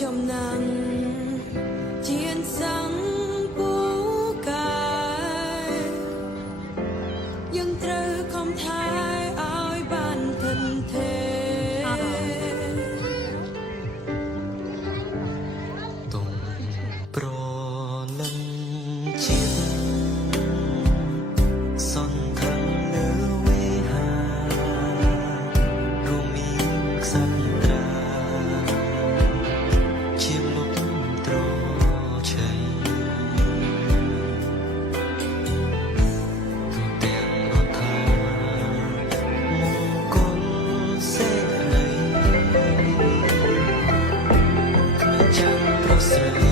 ចំណាំជាសង្ពូកាយយើងត្រូវខំថែឲ្យបានធិនថេទុំប្រលឹងជាតិសន្ធឹងលើវេហារួមមានខ្សាត់ត្រាជាមុខត្រឆៃទូទាំងរដ្ឋាមង្គលសេរីគ្មានចាំងប្រុសស្រី